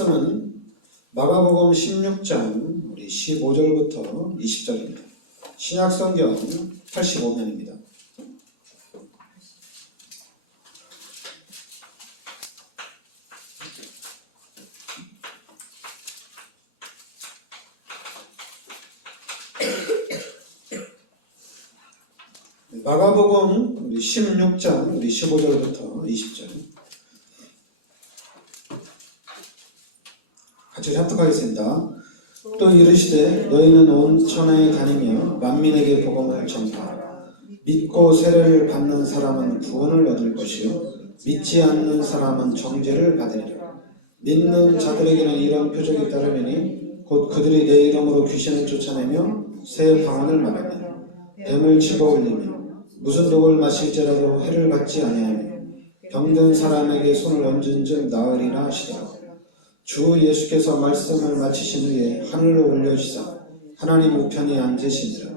말씀은 마가복음 16장 우리 15절부터 20절입니다. 신약성경 85면입니다. 마가복음 16장 우리 15절부터 20절 같이 합독하겠습니다. 또 이르시되 너희는 온 천하에 다니며 만민에게 복음을 전파하라. 믿고 세례를 받는 사람은 구원을 얻을 것이요 믿지 않는 사람은 정죄를 받으리라. 믿는 자들에게는 이런 표적이 따르리니 곧 그들이 내 이름으로 귀신을 쫓아내며 새 방언을 말하며 뱀을 집어올리며 무슨 독을 마실지라도 해를 받지 아니하며 병든 사람에게 손을 얹은즉 나으리라 하시더라. 주 예수께서 말씀을 마치신 후에 하늘로 올려주사 하나님 우편에 앉으시니라.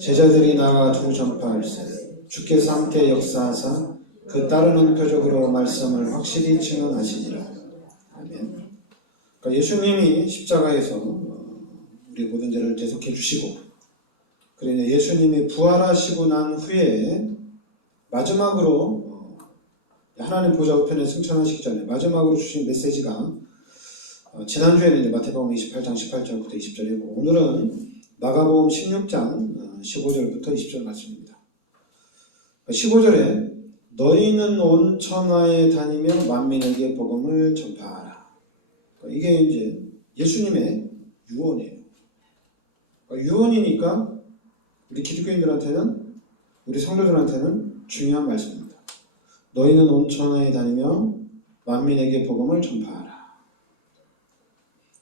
제자들이 나가 두루 전파할세 주께서 함께 역사하사 그 따르는 표적으로 말씀을 확실히 증언하시니라. 아멘. 그러니까 예수님이 십자가에서 우리 모든 죄를 대속해 주시고, 그러니 예수님이 부활하시고 난 후에 마지막으로 하나님 보좌 우편에 승천하시기 전에 마지막으로 주신 메시지가 지난주에는 이제 마태복음 28장 18절부터 20절이고 오늘은 마가복음 16장 15절부터 20절 말씀입니다. 15절에 너희는 온 천하에 다니며 만민에게 복음을 전파하라. 이게 이제 예수님의 유언이에요. 유언이니까 우리 기독교인들한테는, 우리 성도들한테는 중요한 말씀입니다. 너희는 온 천하에 다니며 만민에게 복음을 전파하라.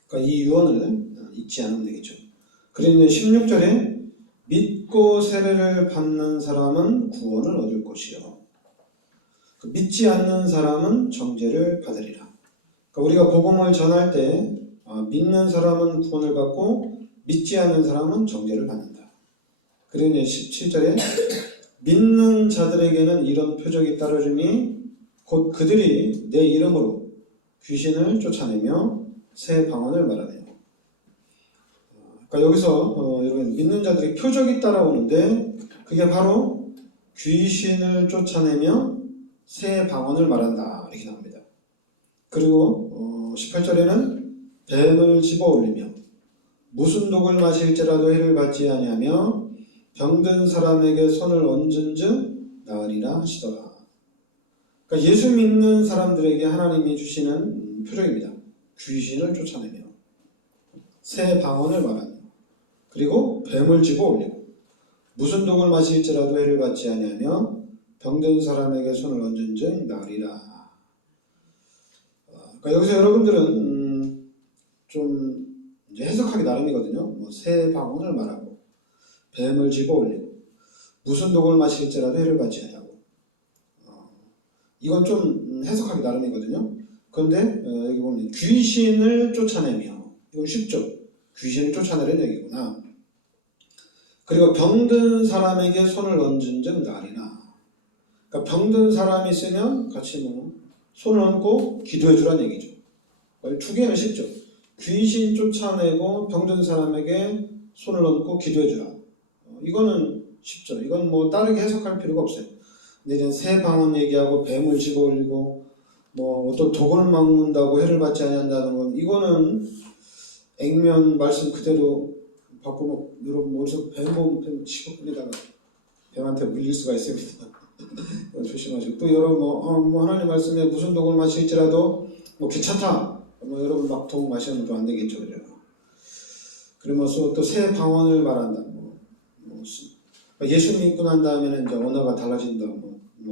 그러니까 이 유언을 잊지 않으면 되겠죠. 그런데 16절에 믿고 세례를 받는 사람은 구원을 얻을 것이요 믿지 않는 사람은 정죄를 받으리라. 그러니까 우리가 복음을 전할 때 믿는 사람은 구원을 받고 믿지 않는 사람은 정죄를 받는다. 그리고 17절에 믿는 자들에게는 이런 표적이 따르리니 곧 그들이 내 이름으로 귀신을 쫓아내며 새 방언을 말하네요. 그러니까 여기서 여러분 믿는 자들이 표적이 따라오는데 그게 바로 귀신을 쫓아내며 새 방언을 말한다 이렇게 나옵니다. 그리고 18절에는 뱀을 집어올리며 무슨 독을 마실지라도 해를 받지 아니하며 병든 사람에게 손을 얹은즉 나으리라 하시더라. 그러니까 예수 믿는 사람들에게 하나님이 주시는 표적입니다. 귀신을 쫓아내며 새 방언을 말하며 그리고 뱀을 집어올리고 무슨 독을 마실지라도 해를 받지 아니하며 병든 사람에게 손을 얹은즉 나으리라. 그러니까 여기서 여러분들은 좀 이제 해석하기 나름이거든요. 새 방언을 말하고 뱀을 집어올리고 무슨 독을 마실지라도 해를 받지 아니하고 이건 좀 해석하기 나름이거든요. 그런데 여기 보면 귀신을 쫓아내며 이건 쉽죠. 귀신을 쫓아내는 얘기구나. 그리고 병든 사람에게 손을 얹은즉 나으리라. 그러니까 병든 사람이 있으면 같이 손을 얹고 기도해 주라는 얘기죠. 추기하면 쉽죠. 귀신 쫓아내고 병든 사람에게 손을 얹고 기도해 주라. 이거는 쉽죠. 이건 다르게 해석할 필요가 없어요. 근데 이제 새 방언 얘기하고 뱀을 집어올리고 어떤 독을 막는다고 해를 받지 아니한다는 건 이거는 액면 말씀 그대로 받고 여러분 머릿속 뱀 집어올리다가 뱀한테 물릴 수가 있습니다. 조심하시고 또 여러분 하나님 말씀에 무슨 독을 마실지라도 괜찮다. 여러분 막 독 마시면 또 안 되겠죠. 그러면서 또 새 방언을 말한다. 예수 믿고 난 다음에는 이제 언어가 달라진다.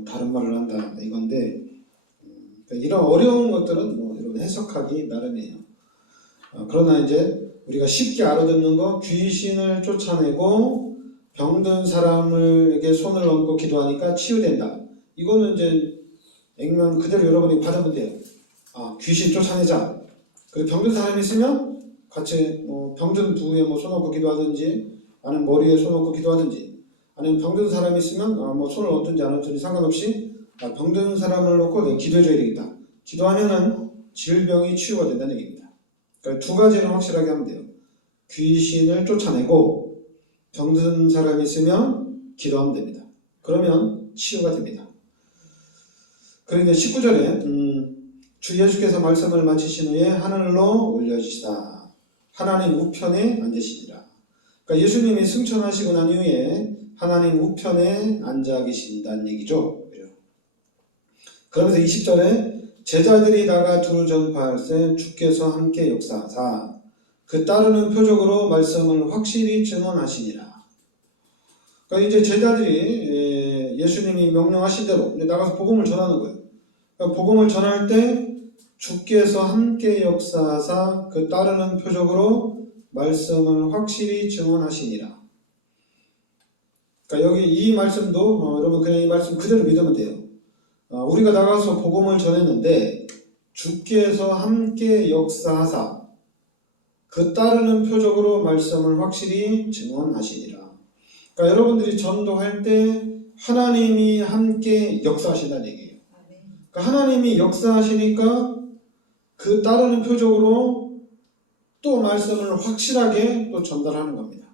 다른 말을 한다. 이건데 이런 어려운 것들은 여러분 해석하기 나름이에요. 그러나 이제 우리가 쉽게 알아듣는 거 귀신을 쫓아내고 병든 사람에게 손을 얹고 기도하니까 치유된다. 이거는 이제 액면 그대로 여러분이 받으면 돼요. 귀신 쫓아내자. 그리고 병든 사람이 있으면 같이 병든 부위에 손 얹고 기도하든지 아니면 머리에 손 얹고 기도하든지 아니면 병든 사람이 있으면 손을 얹든지 안 얹든지 상관없이 병든 사람을 놓고 기도해줘야 되겠다. 기도하면은 질병이 치유가 된다는 얘기입니다. 그러니까 두 가지는 확실하게 하면 돼요. 귀신을 쫓아내고 병든 사람이 있으면 기도하면 됩니다. 그러면 치유가 됩니다. 그런데 19절에 주 예수께서 말씀을 마치신 후에 하늘로 올려지시다. 하나님 우편에 앉으시니라. 그러니까 예수님이 승천하시고 난 이후에 하나님 우편에 앉아 계신다는 얘기죠. 그러면서 20절에 제자들이 나가 두루 전파할세 주께서 함께 역사하사 그 따르는 표적으로 말씀을 확실히 증언하시니라. 그러니까 이제 제자들이 예수님이 명령하신 대로 나가서 복음을 전하는 거예요. 그러니까 복음을 전할 때 주께서 함께 역사하사 그 따르는 표적으로 말씀을 확실히 증언하시니라. 그러니까 여기 이 말씀도 여러분 그냥 이 말씀 그대로 믿으면 돼요. 우리가 나가서 복음을 전했는데 주께서 함께 역사하사 그 따르는 표적으로 말씀을 확실히 증언하시니라. 그러니까 여러분들이 전도할 때 하나님이 함께 역사하신다는 얘기예요. 그러니까 하나님이 역사하시니까 그 따르는 표적으로 또 말씀을 확실하게 또 전달하는 겁니다.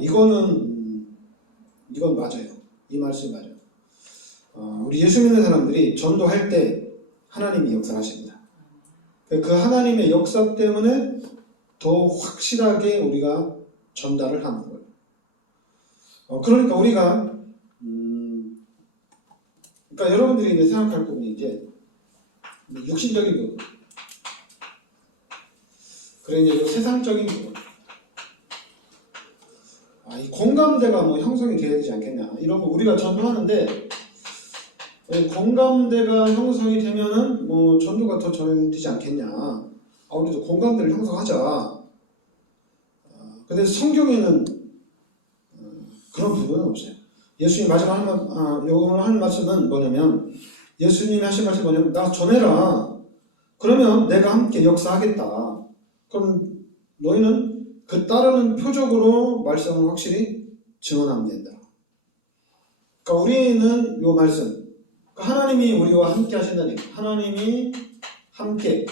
이건 맞아요. 이 말씀이 맞아요. 우리 예수 믿는 사람들이 전도할 때 하나님이 역사하십니다. 그 하나님의 역사 때문에 더 확실하게 우리가 전달을 하는 거예요. 그러니까 우리가 그러니까 여러분들이 이제 생각할 부분이 이제 육신적인 부분, 그래 이제 세상적인 부분, 이 공감대가 뭐 형성이 돼야 되지 않겠냐, 이런 거 우리가 전도하는데 공감대가 형성이 되면은 뭐 전도가 더 전되지 않겠냐. 우리도 공감대를 형성하자. 근데 성경에는 그런 부분은 없어요. 예수님이 마지막 오늘 하는 말씀은 뭐냐면, 예수님이 하신 말씀이 뭐냐면, 나 전해라. 그러면 내가 함께 역사하겠다. 그럼 너희는 그 따르는 표적으로 말씀을 확실히 증언하면 된다. 그러니까 우리는 이 말씀, 하나님이 우리와 함께 하신다는 얘기, 하나님이 함께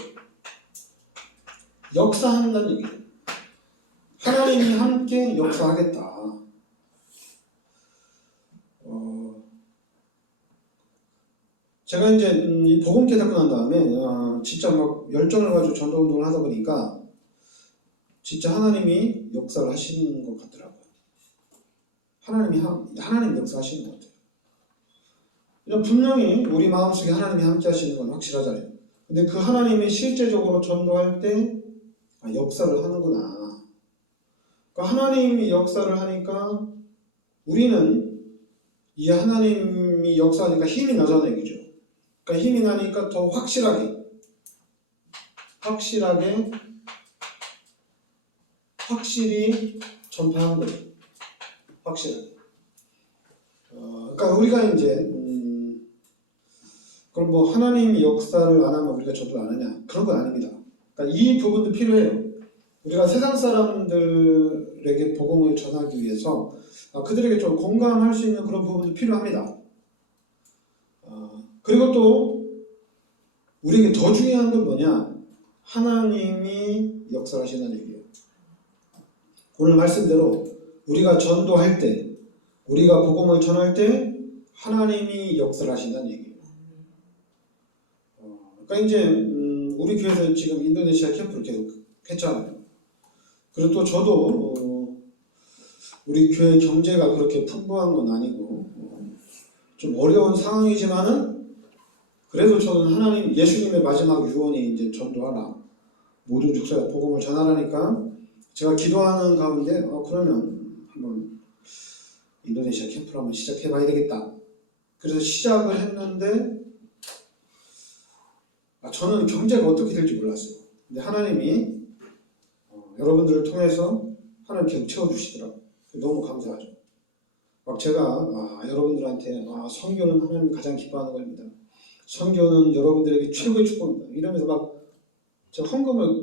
역사한다는 얘기, 하나님이 함께 역사하겠다. 제가 이제 이 복음 깨닫고 난 다음에 진짜 막 열정을 가지고 전도 운동을 하다 보니까 진짜 하나님이 역사를 하시는 것 같더라고요. 하나님 역사하시는 것 같아요. 분명히 우리 마음속에 하나님이 함께 하시는 건 확실하잖아요. 근데 그 하나님이 실제적으로 전도할 때 역사를 하는구나. 그러니까 하나님이 역사를 하니까 우리는 이 하나님이 역사하니까 힘이 나잖아요, 얘기죠. 그러니까 힘이 나니까 더 확실히 전파하는 거예요. 확실하게. 그러니까 우리가 이제 그럼 뭐 하나님이 역사를 안 하면 우리가 전도를 안 하냐? 그런 건 아닙니다. 그러니까 이 부분도 필요해요. 우리가 세상 사람들에게 복음을 전하기 위해서 그들에게 좀 공감할 수 있는 그런 부분도 필요합니다. 그리고 또 우리에게 더 중요한 건 뭐냐? 하나님이 역사를 하신다는 얘기예요. 오늘 말씀대로 우리가 전도할 때, 우리가 복음을 전할 때 하나님이 역사를 하신다는 얘기예요. 그러니까 이제 우리 교회에서 지금 인도네시아 캠프를 계속 했잖아요. 그리고 또 저도 우리 교회 경제가 그렇게 풍부한 건 아니고 좀 어려운 상황이지만은 그래도 저는 하나님, 예수님의 마지막 유언이 이제 전도하라, 모든 족속에 복음을 전하라니까 제가 기도하는 가운데 그러면 한번 인도네시아 캠프를 한번 시작해봐야 되겠다. 그래서 시작을 했는데 저는 경제가 어떻게 될지 몰랐어요. 근데 하나님이 여러분들을 통해서 하나님 계속 채워주시더라고요. 너무 감사하죠. 막 제가 여러분들한테 선교는 하나님 가장 기뻐하는 겁니다. 선교는 여러분들에게 최고의 축복입니다. 이러면서 막 제가 헌금을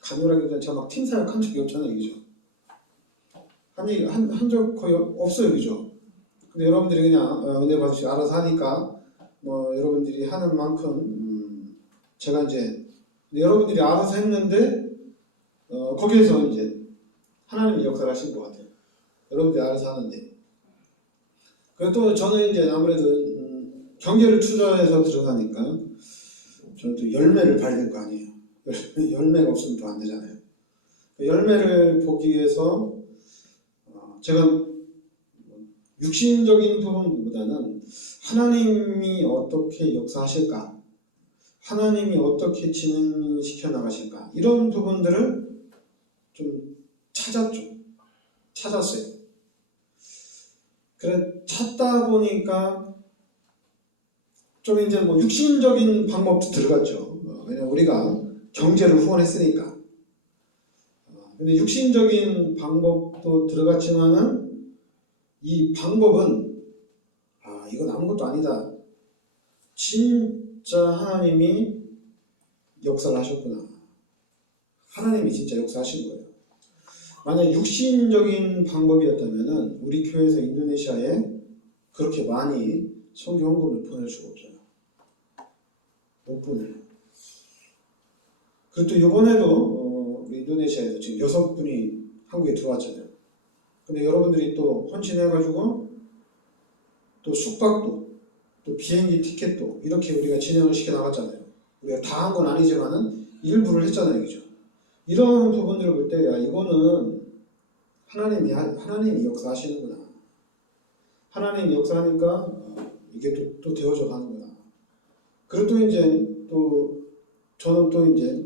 강요라기보다 제가 막 팀사역 한 적이 없잖아요, 그죠? 한 적 거의 없어요, 그죠? 근데 여러분들이 그냥 은혜 받으시고 알아서 하니까 뭐 여러분들이 하는 만큼 제가 이제 여러분들이 알아서 했는데 거기에서 이제 하나님이 역사를 하신 것 같아요. 여러분들이 알아서 하는데. 그리고 또 저는 이제 아무래도 경계를 투자해서 들어가니까 저는 또 열매를 봐야 될 거 아니에요. 열매가 없으면 또 안 되잖아요. 열매를 보기 위해서 제가 육신적인 부분보다는 하나님이 어떻게 역사하실까, 하나님이 어떻게 진행시켜 나가실까, 이런 부분들을 좀 찾았어요. 그래 찾다 보니까 좀 이제 뭐 육신적인 방법도 들어갔죠. 왜냐면 우리가 경제를 후원했으니까. 근데 육신적인 방법도 들어갔지만은 이 방법은 이건 아무것도 아니다. 진짜 하나님이 역사를 하셨구나. 하나님이 진짜 역사하신 거예요. 만약 육신적인 방법이었다면은 우리 교회에서 인도네시아에 그렇게 많이 선교 헌금을 보낼 수가 없어요. 못 보내요. 그리고 또 이번에도 우리 인도네시아에서 지금 6분이 한국에 들어왔잖아요. 근데 여러분들이 또 헌신해가지고 또 숙박도 또 비행기 티켓도 이렇게 우리가 진행을 시켜 나갔잖아요. 우리가 다 한 건 아니지만은 일부를 했잖아요, 그죠? 이런 부분들을 볼 때, 이거는 하나님이 역사하시는구나. 하나님이 역사하니까 이게 또 되어져 가는구나. 그리고 또 이제 저는 또 이제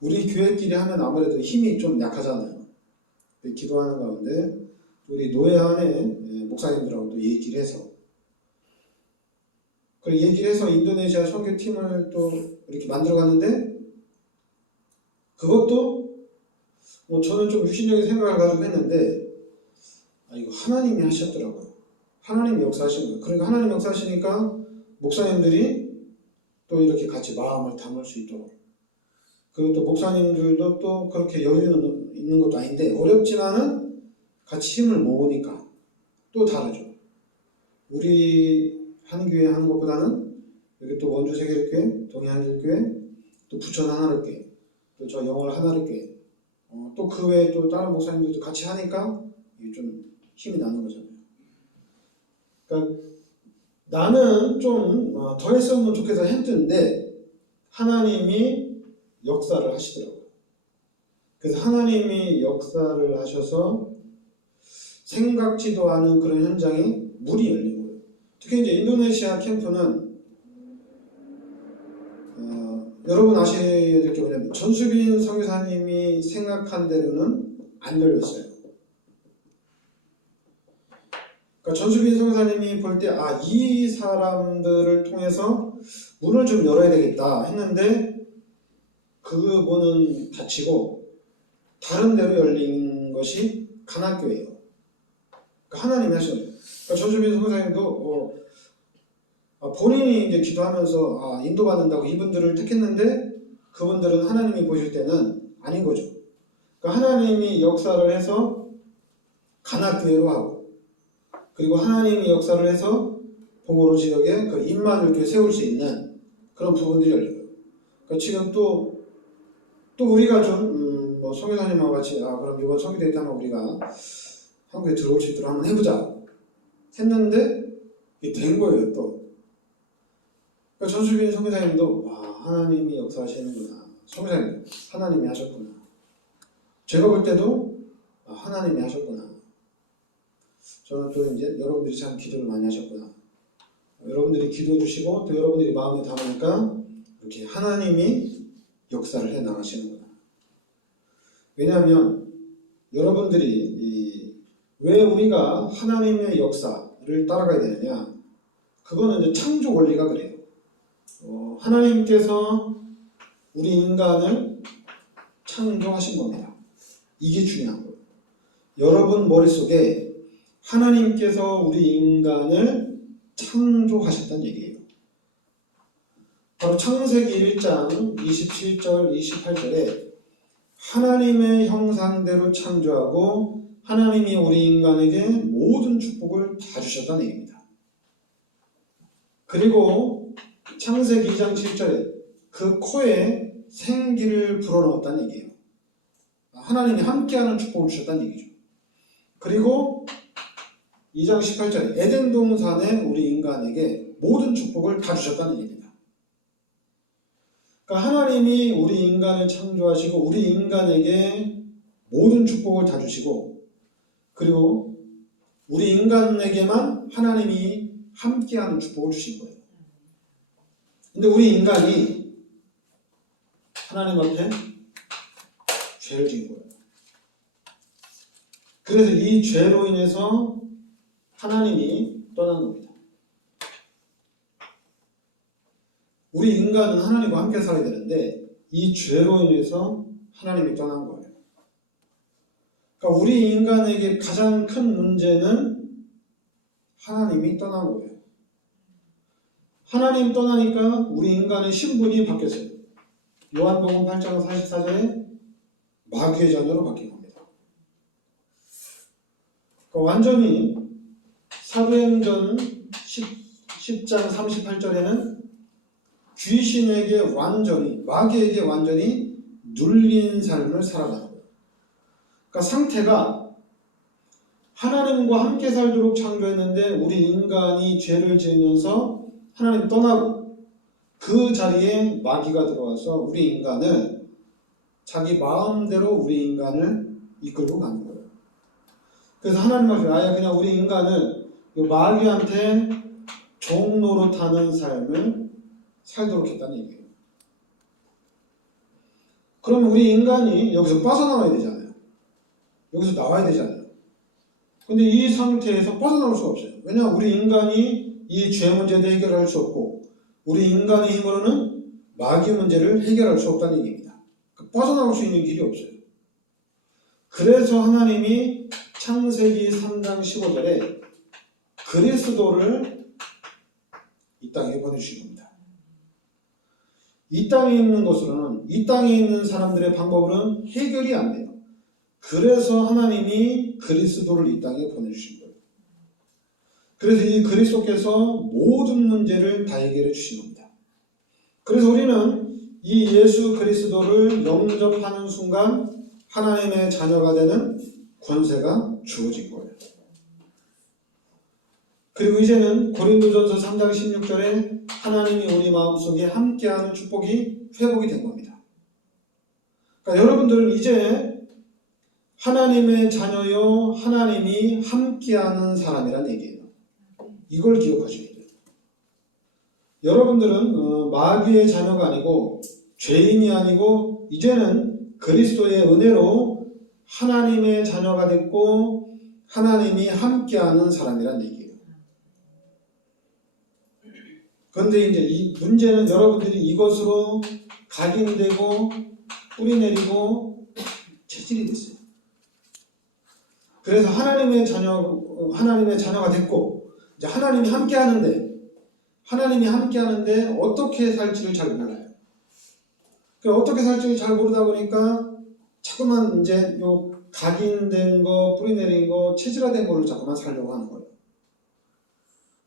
우리 교회끼리 하면 아무래도 힘이 좀 약하잖아요. 기도하는 가운데 우리 노예 안에 목사님들하고 또 얘기를 해서 그리고 얘기를 해서 인도네시아 선교팀을 또 이렇게 만들어갔는데 그것도 뭐 저는 좀 육신적인 생각을 가지고 했는데 이거 하나님이 하셨더라고요. 하나님이 역사하신 거예요. 그러니까 하나님 역사하시니까 목사님들이 또 이렇게 같이 마음을 담을 수 있도록 그리고 또 목사님들도 또 그렇게 여유는 있는 것도 아닌데 어렵지만은 같이 힘을 모으니까 또 다르죠. 우리 한 교회 하는 것보다는 여기 또 원주 세계교회, 동해한길교회, 또 부천 하나를교회, 또 저 영월 하나를교회, 또 그 외에 또 다른 목사님들도 같이 하니까 이게 좀 힘이 나는 거잖아요. 그러니까 나는 좀 더 했으면 좋겠어 했는데 하나님이 역사를 하시더라고요. 그래서 하나님이 역사를 하셔서 생각지도 않은 그런 현장에 문이 열린 거예요. 특히 이제 인도네시아 캠프는 여러분 아셔야 될 게 뭐냐면 전수빈 선교사님이 생각한 대로는 안 열렸어요. 그러니까 전수빈 선교사님이 볼 때 이 사람들을 통해서 문을 좀 열어야 되겠다 했는데 그 문은 닫히고 다른 데로 열린 것이 가나교예요. 그러니까 하나님이 하신 거예요. 그러니까 전수빈 선교사님도 본인이 이제 기도하면서 인도받는다고 이분들을 택했는데 그분들은 하나님이 보실 때는 아닌 거죠. 그러니까 하나님이 역사를 해서 가나교회로 하고 그리고 하나님이 역사를 해서 보고로 지역에 그 임마누엘 교회 세울 수 있는 그런 부분들이 열려요. 그러니까 지금 또 우리가 좀 뭐 성교사님하고 같이 그럼 이번 성교대회 때 한번 우리가 한국에 들어올 수 있도록 한번 해보자 했는데 이게 된 거예요. 또 그러니까 전수빈 성교사님도 하나님이 역사하시는구나. 성교사님 하나님이 하셨구나. 제가 볼 때도 하나님이 하셨구나. 저는 또 이제 여러분들이 참 기도를 많이 하셨구나. 여러분들이 기도해 주시고 또 여러분들이 마음에 담으니까 이렇게 하나님이 역사를 해 나가시는구나. 왜냐하면 여러분들이 왜 우리가 하나님의 역사를 따라가야 되느냐? 그거는 이제 창조 원리가 그래요. 하나님께서 우리 인간을 창조하신 겁니다. 이게 중요한 거예요. 여러분 머릿속에 하나님께서 우리 인간을 창조하셨다는 얘기예요. 바로 창세기 1장 27절 28절에 하나님의 형상대로 창조하고 하나님이 우리 인간에게 모든 축복을 다 주셨다는 얘기입니다. 그리고 창세기 2장 7절에 그 코에 생기를 불어넣었다는 얘기예요. 하나님이 함께하는 축복을 주셨다는 얘기죠. 그리고 2장 18절에 에덴 동산에 우리 인간에게 모든 축복을 다 주셨다는 얘기입니다. 그러니까 하나님이 우리 인간을 창조하시고 우리 인간에게 모든 축복을 다 주시고 그리고 우리 인간에게만 하나님이 함께하는 축복을 주신 거예요. 근데 우리 인간이 하나님 앞에 죄를 지은 거예요. 그래서 이 죄로 인해서 하나님이 떠난 겁니다. 우리 인간은 하나님과 함께 살아야 되는데 이 죄로 인해서 하나님이 떠난 거예요. 그러니까 우리 인간에게 가장 큰 문제는 하나님이 떠난 거예요. 하나님 떠나니까 우리 인간의 신분이 바뀌었어요. 요한복음 8장 44절에 마귀의 자녀로 바뀐 겁니다. 그러니까 완전히 사도행전 10장 38절에는 귀신에게 완전히 마귀에게 완전히 눌린 삶을 살아가는 거예요. 그러니까 상태가 하나님과 함께 살도록 창조했는데 우리 인간이 죄를 지으면서 하나님 떠나고 그 자리에 마귀가 들어와서 우리 인간을 자기 마음대로 우리 인간을 이끌고 가는 거예요. 그래서 하나님 말씀에 아예 그냥 우리 인간을 마귀한테 종노릇하는 삶을 살도록 했다는 얘기예요. 그러면 우리 인간이 여기서 빠져나와야 되잖아요. 여기서 나와야 되잖아요. 근데 이 상태에서 빠져나올 수가 없어요. 왜냐하면 우리 인간이 이 죄 문제도 해결할 수 없고 우리 인간의 힘으로는 마귀 문제를 해결할 수 없다는 얘기입니다. 빠져나올 수 있는 길이 없어요. 그래서 하나님이 창세기 3장 15절에 그리스도를 이 땅에 보내주신 겁니다. 이 땅에 있는 것으로는 이 땅에 있는 사람들의 방법으로는 해결이 안 돼요. 그래서 하나님이 그리스도를 이 땅에 보내주신 거예요. 그래서 이 그리스도께서 모든 문제를 다 해결해 주신 겁니다. 그래서 우리는 이 예수 그리스도를 영접하는 순간 하나님의 자녀가 되는 권세가 주어진 거예요. 그리고 이제는 고린도전서 3장 16절에 하나님이 우리 마음속에 함께하는 축복이 회복이 된 겁니다. 그러니까 여러분들은 이제 하나님의 자녀요 하나님이 함께하는 사람이란 얘기예요. 이걸 기억하셔야 돼요. 여러분들은 마귀의 자녀가 아니고 죄인이 아니고 이제는 그리스도의 은혜로 하나님의 자녀가 됐고 하나님이 함께하는 사람이란 얘기예요. 그런데 이제 이 문제는 여러분들이 이것으로 각인되고 뿌리내리고 체질이 됐어요. 그래서 하나님의 자녀가 됐고 이제 하나님이 함께하는데 어떻게 살지를 잘 몰라요. 어떻게 살지를 잘 모르다 보니까 자꾸만 이제 요 각인된 거, 뿌리내린 거, 체질화된 거를 자꾸만 살려고 하는 거예요.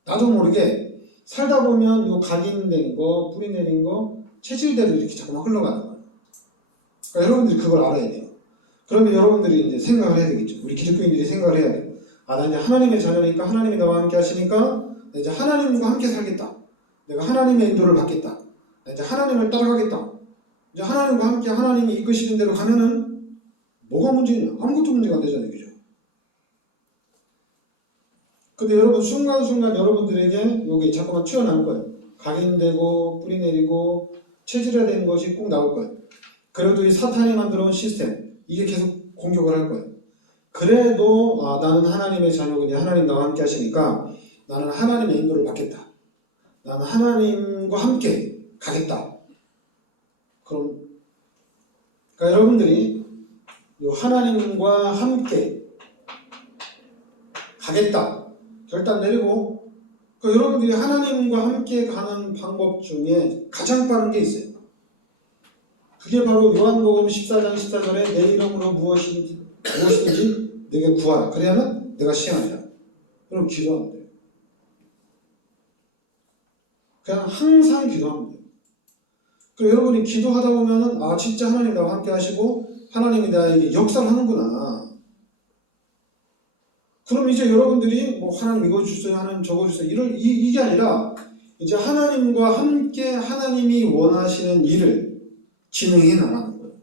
나도 모르게 살다 보면 요 각인된 거, 뿌리내린 거, 체질대로 이렇게 자꾸만 흘러가는 거예요. 그러니까 여러분들이 그걸 알아야 돼요. 그러면 여러분들이 이제 생각을 해야 되겠죠. 우리 기독교인들이 생각을 해야 돼요. 나 이제 하나님의 자녀니까 하나님이 나와 함께 하시니까 나 이제 하나님과 함께 살겠다. 내가 하나님의 인도를 받겠다. 나 이제 하나님을 따라가겠다. 이제 하나님과 함께 하나님이 이끄시는 대로 가면은 뭐가 문제냐? 아무것도 문제가 안 되잖아요. 그죠? 근데 여러분 순간순간 여러분들에게 여기 자꾸만 튀어나올 거예요. 각인되고 뿌리내리고 체질화된 것이 꼭 나올 거예요. 그래도 이 사탄이 만들어 온 시스템 이게 계속 공격을 할 거예요. 그래도 나는 하나님의 자녀이니 하나님 나와 함께 하시니까 나는 하나님의 인도를 받겠다. 나는 하나님과 함께 가겠다. 그러니까 여러분들이 하나님과 함께 가겠다 결단 내리고 여러분들이 하나님과 함께 가는 방법 중에 가장 빠른 게 있어요. 그게 바로 요한복음 14장 14절에 내 이름으로 무엇이든지 내게 구하라. 그래야만 내가 시행하리라. 여러분 기도하면 돼요. 그냥 항상 기도하면 돼요. 그리고 여러분이 기도하다 보면은 진짜 하나님 나와 함께 하시고 하나님이 나에게 역사를 하는구나. 그럼 이제 여러분들이 뭐 하나님 이거 주세요, 하나님 저거 주세요 이게 아니라 이제 하나님과 함께 하나님이 원하시는 일을 진행해 나가는 거예요.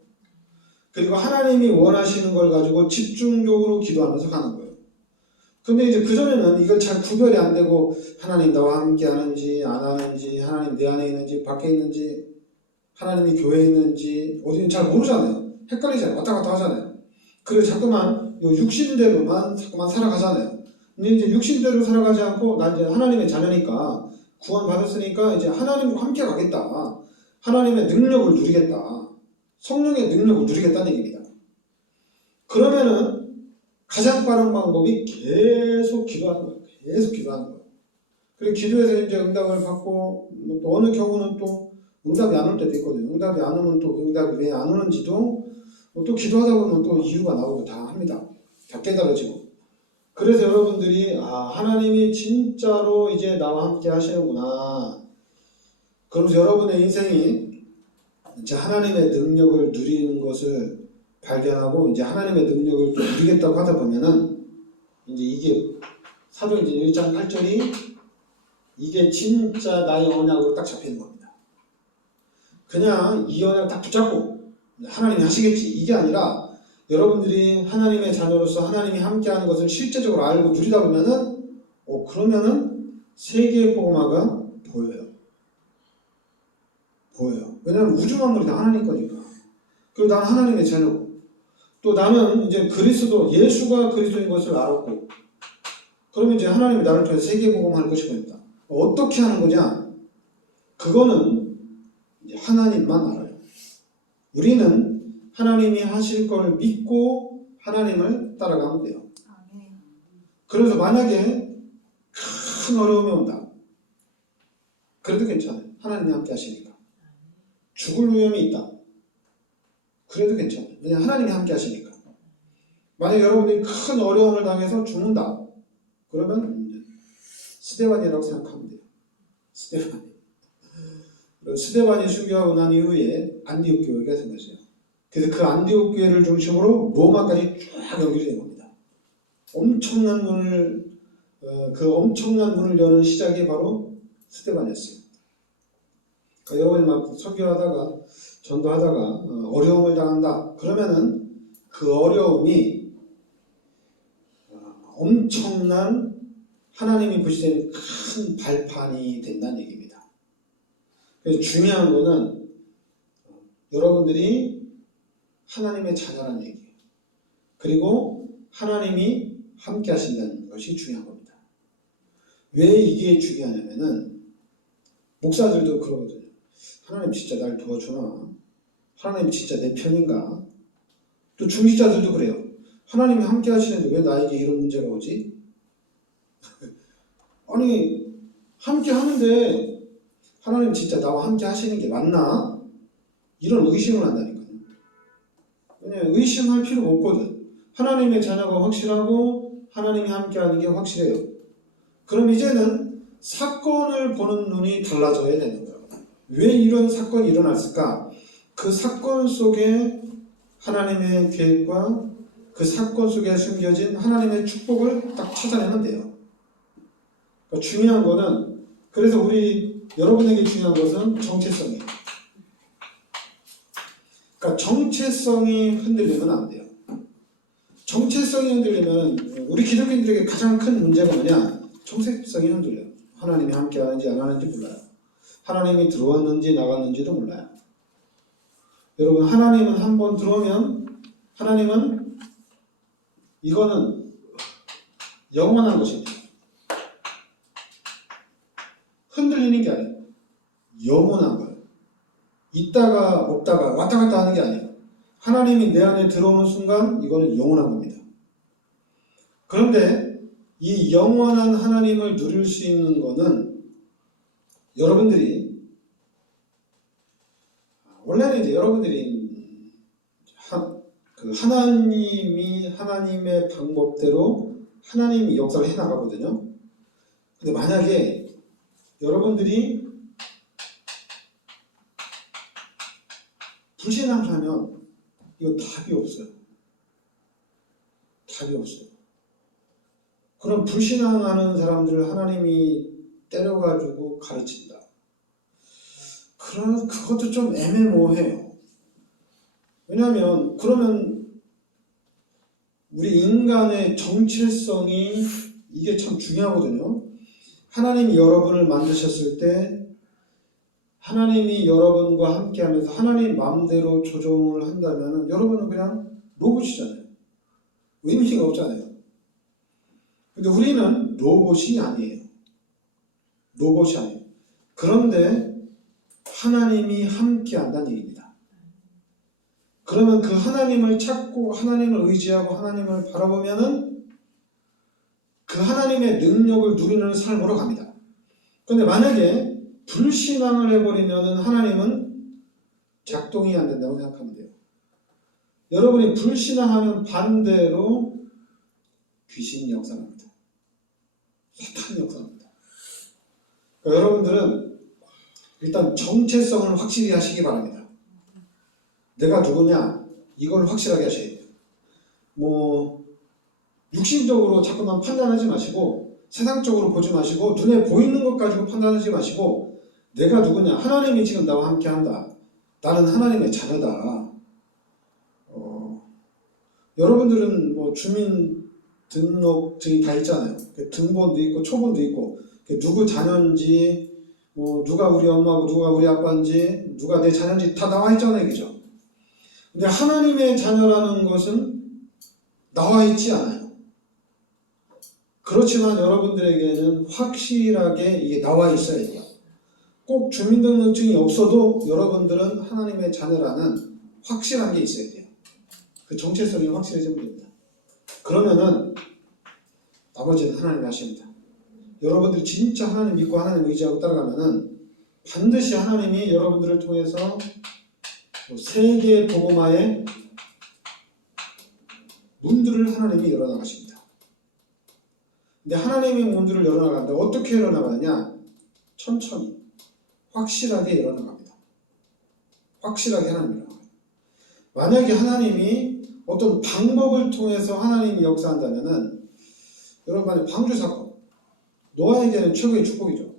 그리고 하나님이 원하시는 걸 가지고 집중적으로 기도하면서 가는 거예요. 근데 이제 그전에는 이걸 잘 구별이 안 되고 하나님 나와 함께 하는지 안 하는지, 하나님 내 안에 있는지 밖에 있는지, 하나님이 교회에 있는지 어디는 잘 모르잖아요. 헷갈리잖아요. 왔다 갔다 하잖아요. 그래서 자꾸만 육신대로만 자꾸만 살아가잖아요. 근데 이제 육신대로 살아가지 않고 나 이제 하나님의 자녀니까 구원 받았으니까 이제 하나님과 함께 가겠다. 하나님의 능력을 누리겠다. 성령의 능력을 누리겠다는 얘기입니다. 그러면은 가장 빠른 방법이 계속 기도하는 거예요. 계속 기도하는 거예요. 그리고 기도해서 이제 응답을 받고 또 어느 경우는 또 응답이 안 올 때도 있거든요. 응답이 안 오면 또 응답이 왜 안 오는지도 또 기도하다 보면 또 이유가 나오고 다 합니다. 다 깨달아지고. 그래서 여러분들이 하나님이 진짜로 이제 나와 함께 하시는구나. 그러면서 여러분의 인생이 이제 하나님의 능력을 누리는 것을 발견하고 이제 하나님의 능력을 또 누리겠다고 하다 보면은 이제 이게 사도행전 1장 8절이 이게 진짜 나의 언약으로 딱 잡히는 겁니다. 그냥 이 언약 딱 붙잡고 하나님이 하시겠지 이게 아니라 여러분들이 하나님의 자녀로서 하나님이 함께하는 것을 실제적으로 알고 누리다 보면은 그러면은 세계의 복음화가 보여요. 왜냐하면 우주 만물이 다 하나님 거니까. 그리고 나는 하나님의 자녀고 또 나는 이제 그리스도 예수가 그리스도인 것을 알았고 그러면 이제 하나님이 나를 통해 세계 복음화할 것이거든요. 어떻게 하는 거냐? 그거는 이제 하나님만 알아요. 우리는 하나님이 하실 걸 믿고 하나님을 따라가면 돼요. 그래서 만약에 큰 어려움이 온다. 그래도 괜찮아요. 하나님이 함께 하시니까. 죽을 위험이 있다. 그래도 괜찮아요. 왜냐하면 하나님이 함께 하시니까. 만약 여러분들이 큰 어려움을 당해서 죽는다. 그러면 스데반이라고 생각하면 돼요. 스데반이 순교하고 난 이후에 안디옥 교회가 생겼어요. 그래서 그 안디옥 교회를 중심으로 로마까지 쫙 연결이 된 겁니다. 엄청난 문을 여는 시작이 바로 스데반이었어요. 그러니까 여러분이 막 설교하다가 전도하다가 어려움을 당한다. 그러면은 그 어려움이 엄청난 하나님이 보시기에는 큰 발판이 된다는 얘기입니다. 그래서 중요한 거는 여러분들이 하나님의 자녀라는 얘기예요. 그리고 하나님이 함께 하신다는 것이 중요한 겁니다. 왜 이게 중요하냐면은 목사들도 그러거든요. 하나님 진짜 날 도와주나? 하나님 진짜 내 편인가? 또 중직자들도 그래요. 하나님이 함께 하시는데 왜 나에게 이런 문제가 오지? 아니 함께 하는데 하나님 진짜 나와 함께 하시는 게 맞나? 이런 의심을 한다니까요. 왜냐하면 의심할 필요가 없거든. 하나님의 자녀가 확실하고 하나님이 함께 하는 게 확실해요. 그럼 이제는 사건을 보는 눈이 달라져야 되는 거예요. 왜 이런 사건이 일어났을까? 그 사건 속에 하나님의 계획과 그 사건 속에 숨겨진 하나님의 축복을 딱 찾아내면 돼요. 그러니까 중요한 거는 그래서 여러분에게 중요한 것은 정체성이에요. 그러니까 정체성이 흔들리면 안 돼요. 정체성이 흔들리면 우리 기독교인들에게 가장 큰 문제가 뭐냐? 정체성이 흔들려요. 하나님이 함께 하는지 안 하는지 몰라요. 하나님이 들어왔는지 나갔는지도 몰라요. 여러분 하나님은 한번 들어오면 하나님은 이거는 영원한 것입니다. 흔들리는 게 아니에요. 영원한 거예요. 있다가 없다가 왔다 갔다 하는 게 아니에요. 하나님이 내 안에 들어오는 순간 이거는 영원한 겁니다. 그런데 이 영원한 하나님을 누릴 수 있는 거는 여러분들이 원래는 이제 여러분들이 하나님이 하나님의 방법대로 하나님이 역사를 해나가거든요. 근데 만약에 여러분들이 불신앙하면 이거 답이 없어요. 답이 없어요. 그럼 불신앙하는 사람들을 하나님이 때려가지고 가르친다. 그것도 좀 애매모호해요. 왜냐하면 그러면 우리 인간의 정체성이 이게 참 중요하거든요. 하나님이 여러분을 만드셨을 때 하나님이 여러분과 함께하면서 하나님 마음대로 조종을 한다면 여러분은 그냥 로봇이잖아요. 의미가 없잖아요. 근데 우리는 로봇이 아니에요. 로봇이 아니에요. 그런데 하나님이 함께한다는 얘기입니다. 그러면 그 하나님을 찾고 하나님을 의지하고 하나님을 바라보면은 그 하나님의 능력을 누리는 삶으로 갑니다. 그런데 만약에 불신앙을 해버리면은 하나님은 작동이 안 된다고 생각하면 돼요. 여러분이 불신앙하면 반대로 귀신이 역사합니다. 사탄이 역사합니다. 그러니까 여러분들은 일단 정체성을 확실히 하시기 바랍니다. 내가 누구냐? 이걸 확실하게 하셔야 돼요. 육신적으로 자꾸만 판단하지 마시고 세상적으로 보지 마시고 눈에 보이는 것 가지고 판단하지 마시고 내가 누구냐? 하나님이 지금 나와 함께 한다. 나는 하나님의 자녀다. 여러분들은 주민등록증이 다 있잖아요. 등본도 있고 초본도 있고 누구 자녀인지 누가 우리 엄마고 누가 우리 아빠인지 누가 내 자녀인지 다 나와 있잖아요. 그죠? 근데 하나님의 자녀라는 것은 나와 있지 않아요. 그렇지만 여러분들에게는 확실하게 이게 나와 있어야 돼요. 꼭 주민등록증이 없어도 여러분들은 하나님의 자녀라는 확실한 게 있어야 돼요. 그 정체성이 확실해지면 됩니다. 그러면은 나머지는 하나님이 하십니다. 여러분들이 진짜 하나님 믿고 하나님 의지하고 따라가면은 반드시 하나님이 여러분들을 통해서 세계 복음화의 문들을 하나님이 열어나가십니다. 근데 하나님의 문들을 열어나가는데 어떻게 열어나가느냐? 천천히 확실하게 열어나갑니다. 확실하게 하나님이 열어나가요. 만약에 하나님이 어떤 방법을 통해서 하나님이 역사한다면은 여러분 방주 사건 노아에게는 최고의 축복이죠.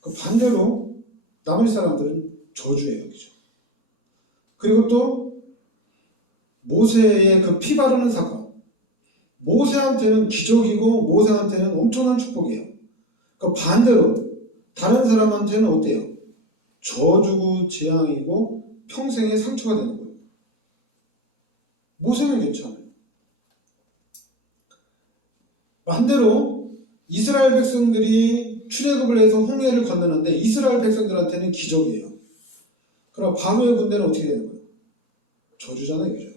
그 반대로 나머지 사람들은 저주예요. 그죠? 그리고 또 모세의 그 피 바르는 사건 모세한테는 기적이고 모세한테는 엄청난 축복이에요. 그 반대로 다른 사람한테는 어때요? 저주고 재앙이고 평생의 상처가 되는 거예요. 모세는 괜찮아요. 반대로 이스라엘 백성들이 출애굽을 해서 홍해를 건너는데 이스라엘 백성들한테는 기적이에요. 그럼 바로의 군대는 어떻게 되는 거예요? 저주잖아요. 그죠?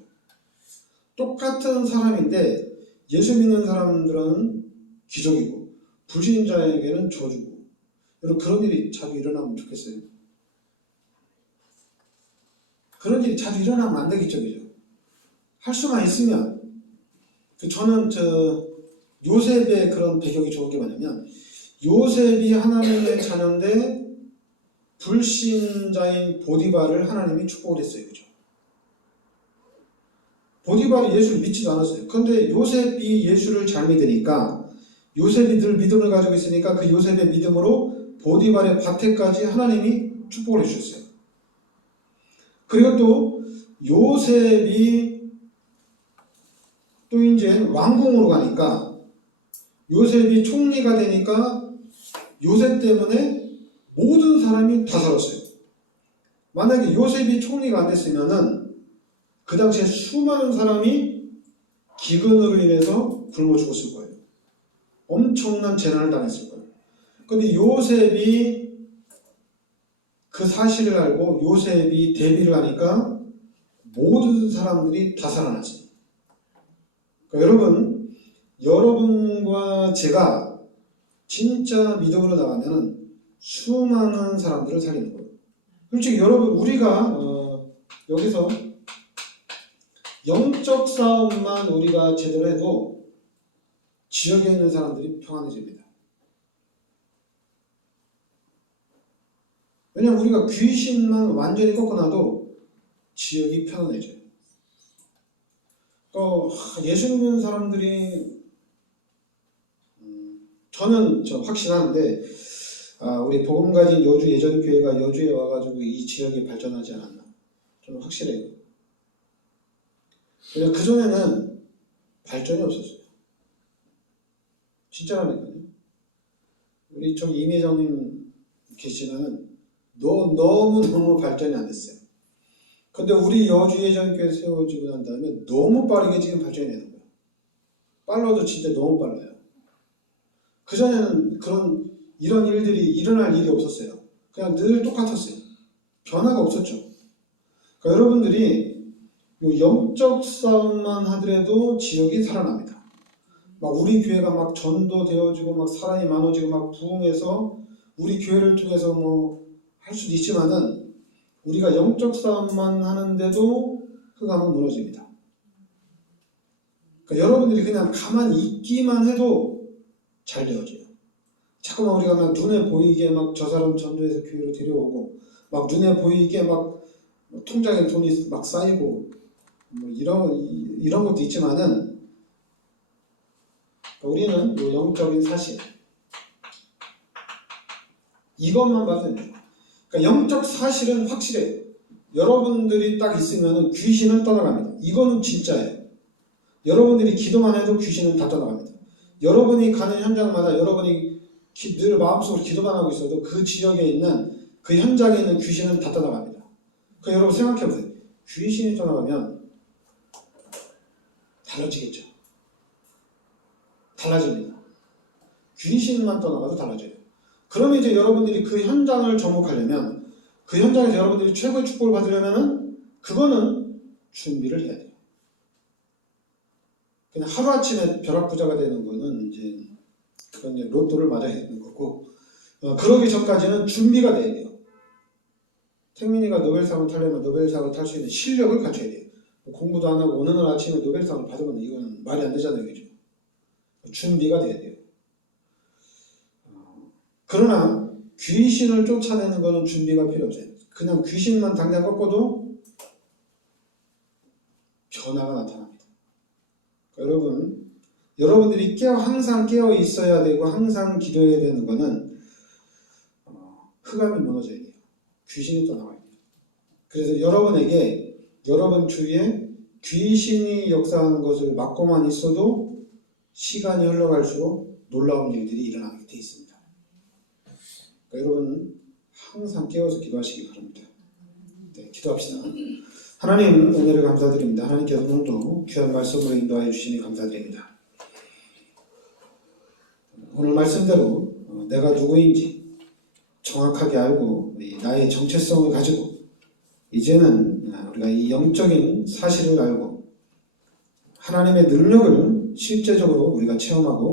똑같은 사람인데 예수 믿는 사람들은 기적이고 불신자에게는 저주고 여러분 그런 일이 자주 일어나면 좋겠어요. 그런 일이 자주 일어나면 안 되겠죠. 그죠? 할 수만 있으면 저는 요셉의 그런 배경이 좋은 게 뭐냐면 요셉이 하나님의 자녀인데 불신자인 보디발을 하나님이 축복을 했어요. 그죠? 보디발이 예수를 믿지도 않았어요. 그런데 요셉이 예수를 잘 믿으니까 요셉이 늘 믿음을 가지고 있으니까 그 요셉의 믿음으로 보디발의 밭에까지 하나님이 축복을 해주셨어요. 그리고 또 요셉이 또 이제 왕궁으로 가니까 요셉이 총리가 되니까 요셉 때문에 모든 사람이 다 살았어요. 만약에 요셉이 총리가 안 됐으면은 그 당시에 수많은 사람이 기근으로 인해서 굶어 죽었을 거예요. 엄청난 재난을 당했을 거예요. 그런데 요셉이 그 사실을 알고 요셉이 대비를 하니까 모든 사람들이 다 살아났어요. 그러니까 여러분과 제가 진짜 믿음으로 나가면 수많은 사람들을 살리는 거예요. 솔직히 우리가 여기서 영적 싸움만 우리가 제대로 해도 지역에 있는 사람들이 평안해집니다. 왜냐하면 우리가 귀신만 완전히 꺾어놔도 지역이 편안해져요. 예수 믿는 사람들이 저는 확신하는데 우리 복음 가진 여주 예전교회가 여주에 와가지고 이 지역이 발전하지 않았나 저는 확실해요. 왜냐면 그전에는 발전이 없었어요. 진짜라니까요. 우리 임 회장님 계시지만은 너무 발전이 안 됐어요. 근데 우리 여주 예전교회 세워지고 난 다음에 너무 빠르게 지금 발전이 되는 거예요. 빨라도 진짜 너무 빨라요. 그전에는 이런 일들이 일어날 일이 없었어요. 그냥 늘 똑같았어요. 변화가 없었죠. 그러니까 여러분들이 영적 싸움만 하더라도 지역이 살아납니다. 막 우리 교회가 막 전도되어지고 막 사람이 많아지고 막 부흥해서 우리 교회를 통해서 뭐 할 수도 있지만은 우리가 영적 싸움만 하는데도 흑암은 무너집니다. 그러니까 여러분들이 그냥 가만히 있기만 해도 잘 되어져요. 자꾸만 우리가 막 눈에 보이게 막 저 사람 전도해서 교회로 데려오고 막 눈에 보이게 막 통장에 돈이 막 쌓이고 뭐 이런 것도 있지만은 우리는 영적인 사실 이것만 봐도 됩니다. 그러니까 영적 사실은 확실해요. 여러분들이 딱 있으면 귀신은 떠나갑니다. 이거는 진짜예요. 여러분들이 기도만 해도 귀신은 다 떠나갑니다. 여러분이 가는 현장마다 여러분이 늘 마음속으로 기도만 하고 있어도 그 지역에 있는 그 현장에 있는 귀신은 다 떠나갑니다. 그러니까 여러분 생각해보세요. 귀신이 떠나가면 달라지겠죠. 달라집니다. 귀신만 떠나가도 달라져요. 그러면 이제 여러분들이 그 현장을 정복하려면 그 현장에서 여러분들이 최고의 축복을 받으려면은 그거는 준비를 해야 돼요. 그냥 하루아침에 벼락부자가 되는 거는 그건 이제 로또를 맞아야 되는 거고 그러기 전까지는 준비가 돼야 돼요. 택민이가 노벨상을 타려면 노벨상을 탈 수 있는 실력을 갖춰야 돼요. 공부도 안 하고 어느 날 아침에 노벨상을 받으면 이건 말이 안 되잖아요. 그죠? 준비가 돼야 돼요. 그러나 귀신을 쫓아내는 것은 준비가 필요 없어요. 그냥 귀신만 당장 꺾어도 변화가 나타납니다. 그러니까 여러분들이 항상 깨어 있어야 되고 항상 기도해야 되는 것은 흑암이 무너져야 돼요. 귀신이 떠나가야 돼요. 그래서 여러분 주위에 귀신이 역사하는 것을 막고만 있어도 시간이 흘러갈수록 놀라운 일들이 일어나게 돼 있습니다. 그러니까 여러분 항상 깨어서 기도하시기 바랍니다. 네, 기도합시다. 하나님 은혜를 감사드립니다. 하나님께서 오늘도 귀한 말씀으로 인도하여 주시니 감사드립니다. 오늘 말씀대로 내가 누구인지 정확하게 알고 나의 정체성을 가지고 이제는 우리가 이 영적인 사실을 알고 하나님의 능력을 실제적으로 우리가 체험하고